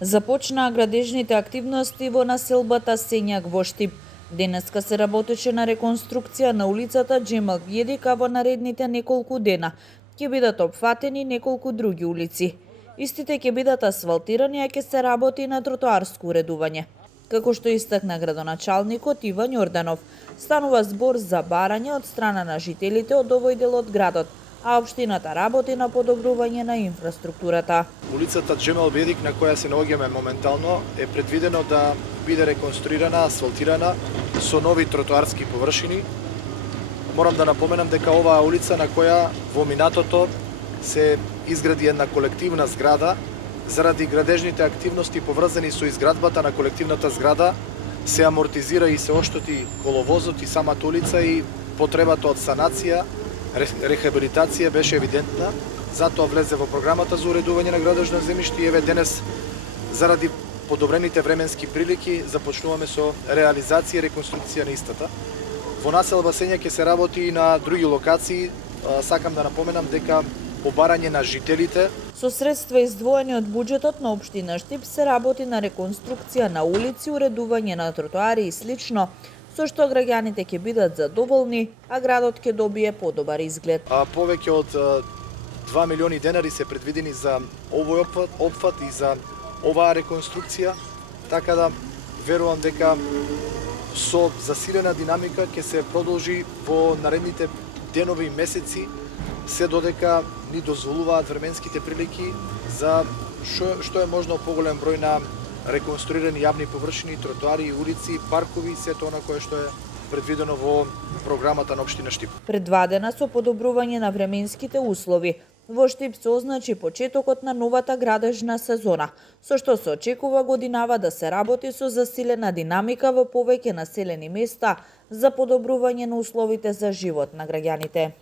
Започнаа градежните активности во населбата Сењак во Штип. Денеска се работеше на реконструкција на улицата Джемал Биедик, а во наредните неколку дена ќе бидат опфатени неколку други улици. Истите ќе бидат асфалтирани, а ќе се работи на тротоарско уредување. Како што истакна градоначалникот Иван Јорданов, станува збор за барање од страна на жителите од овој дел од градот, а општината работи на подобрување на инфраструктурата. Улицата Джемал Биедик, на која се наоѓаме моментално, е предвидено да биде реконструирана, асфалтирана со нови тротоарски површини. Морам да напоменам дека оваа улица на која во минатото се изгради една колективна зграда, заради градежните активности поврзани со изградбата на колективната зграда, се амортизира и се оштети коловозот и самата улица, и потребата од санација, рехабилитација беше евидентна. Затоа влезе во програмата за уредување на градежно земјиште и еве денес, заради подобрените временски прилики, започнуваме со реализација и реконструкција на истата. Во населба Сењак ќе се работи и на други локации. Сакам да напоменам дека по барање на жителите, со средства издвоени од буџетот на општина Штип се работи на реконструкција на улици, уредување на тротоари и слично, со што граѓаните ќе бидат задоволни, а градот ќе добие подобар изглед. Повеќе од 2 милиони денари се предвидени за овој опфат и за оваа реконструкција, така да верувам дека со засилена динамика ќе се продолжи во наредните денови и месеци, се додека ни дозволуваат временските прилики за што е можно поголем број на реконструирани јавни површини, тротоари, улици, паркови, сето она кое што е предвидено во програмата на општина Штип. Предвадена со подобрување на временските услови, во Штип се означи почетокот на новата градежна сезона, со што се очекува годинава да се работи со засилена динамика во повеќе населени места за подобрување на условите за живот на граѓаните.